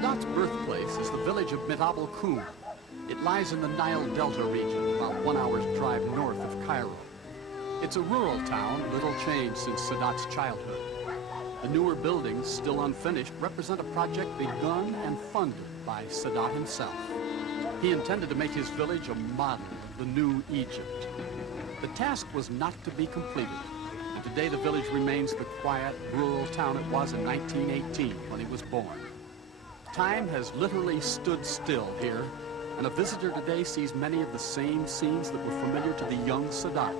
Sadat's birthplace is the village of Mit Abu Kom. It lies in the Nile Delta region, about 1 hour's drive north of Cairo. It's a rural town, little changed since Sadat's childhood. The newer buildings, still unfinished, represent a project begun and funded by Sadat himself. He intended to make his village a model of the new Egypt. The task was not to be completed, and today the village remains the quiet, rural town it was in 1918 when he was born. Time has literally stood still here, and a visitor today sees many of the same scenes that were familiar to the young Sadat.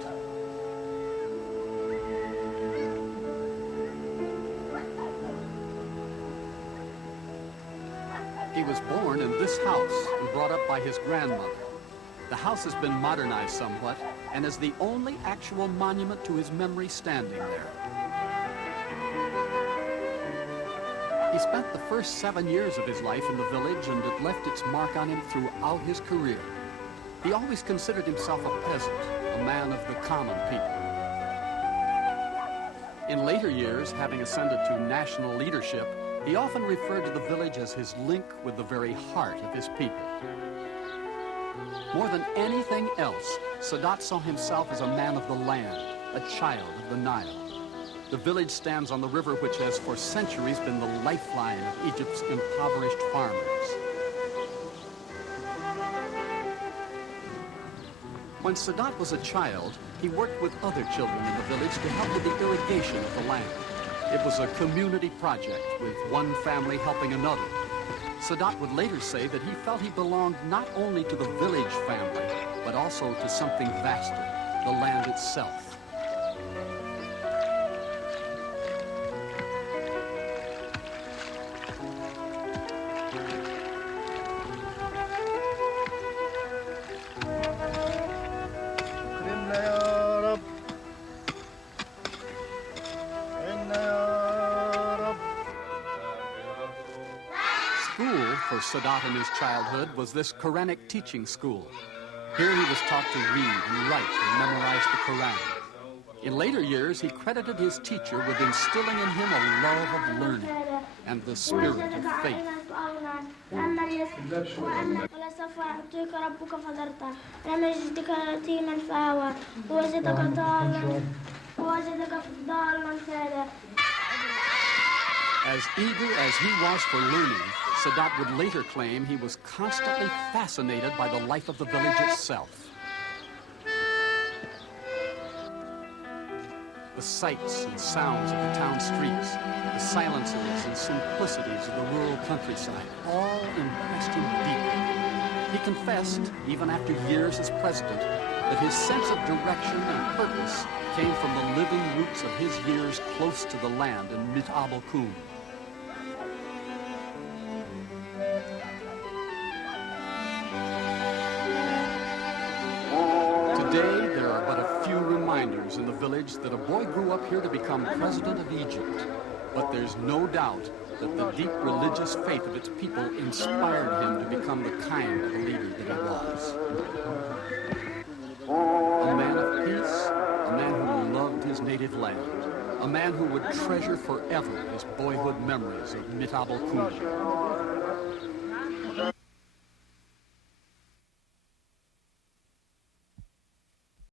He was born in this house and brought up by his grandmother. The house has been modernized somewhat and is the only actual monument to his memory standing there. He spent the first 7 years of his life in the village, and it left its mark on him throughout his career. He always considered himself a peasant, a man of the common people. In later years, having ascended to national leadership, he often referred to the village as his link with the very heart of his people. More than anything else, Sadat saw himself as a man of the land, a child of the Nile. The village stands on the river which has for centuries been the lifeline of Egypt's impoverished farmers. When Sadat was a child, he worked with other children in the village to help with the irrigation of the land. It was a community project, with one family helping another. Sadat would later say that he felt he belonged not only to the village family, but also to something vaster, the land itself. School for Sadat in his childhood was this Quranic teaching school. Here he was taught to read and write and memorize the Quran. In later years, he credited his teacher with instilling in him a love of learning and the spirit of faith. As eager as he was for learning, Sadat would later claim he was constantly fascinated by the life of the village itself. The sights and sounds of the town streets, the silences and simplicities of the rural countryside, all impressed him deeply. He confessed, even after years as president, that his sense of direction and purpose came from the living roots of his years close to the land in Mit Abu Kom. Today, there are but a few reminders in the village that a boy grew up here to become president of Egypt. But there's no doubt that the deep religious faith of its people inspired him to become the kind of leader that he was. A man of peace, a man who loved his native land, a man who would treasure forever his boyhood memories of Mit Abu Kom.